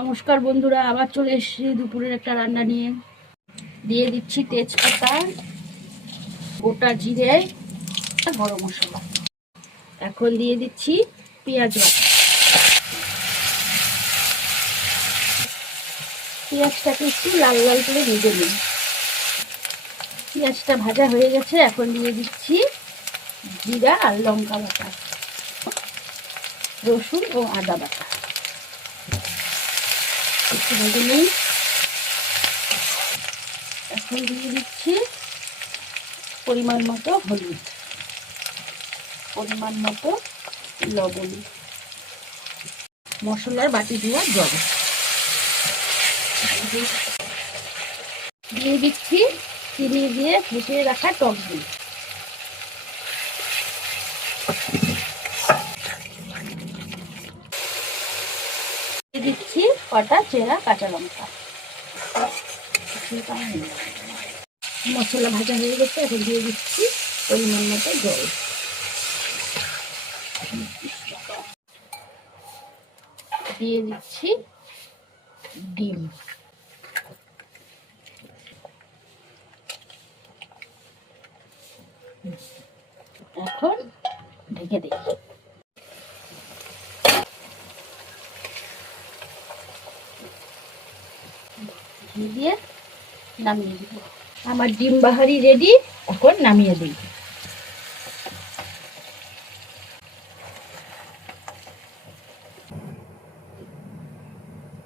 নমস্কার বন্ধুরা, আবার চলে এসেছি দুপুরের একটা রান্না নিয়ে। দিয়ে দিচ্ছি তেজপাতা, গোটা জিরে, গরম মশলা। এখন দিয়ে দিচ্ছি পেঁয়াজ বাটা। পেঁয়াজটাকে একটু লাল লাল করে ভেজে নিই। পেঁয়াজটা ভাজা হয়ে গেছে, এখন দিয়ে দিচ্ছি জিরা আর লঙ্কা বাটা, রসুন ও আদা বাটা। একটু ভেজে নিই। এখন দিয়ে দিচ্ছি পরিমাণ মতো হলুদ, পরিমাণ মতো লবণ, মশলার বাটি ধোয়া জল। দিয়ে দিচ্ছি চিনি দিয়ে মিশিয়ে রাখা টক দই। দিয়ে দিচ্ছি কটা চেরা কাঁচা লঙ্কা। মশলা ভাজা হয়ে গেছে, এখন দিয়ে দিচ্ছি পরিমাণ মতো জল। দিয়ে দিচ্ছি ডিম। এখন ঢেকে দিই। দিয়ে নামিয়ে দিব। আমার ডিম বাহারি রেডি, এখন নামিয়ে দিই।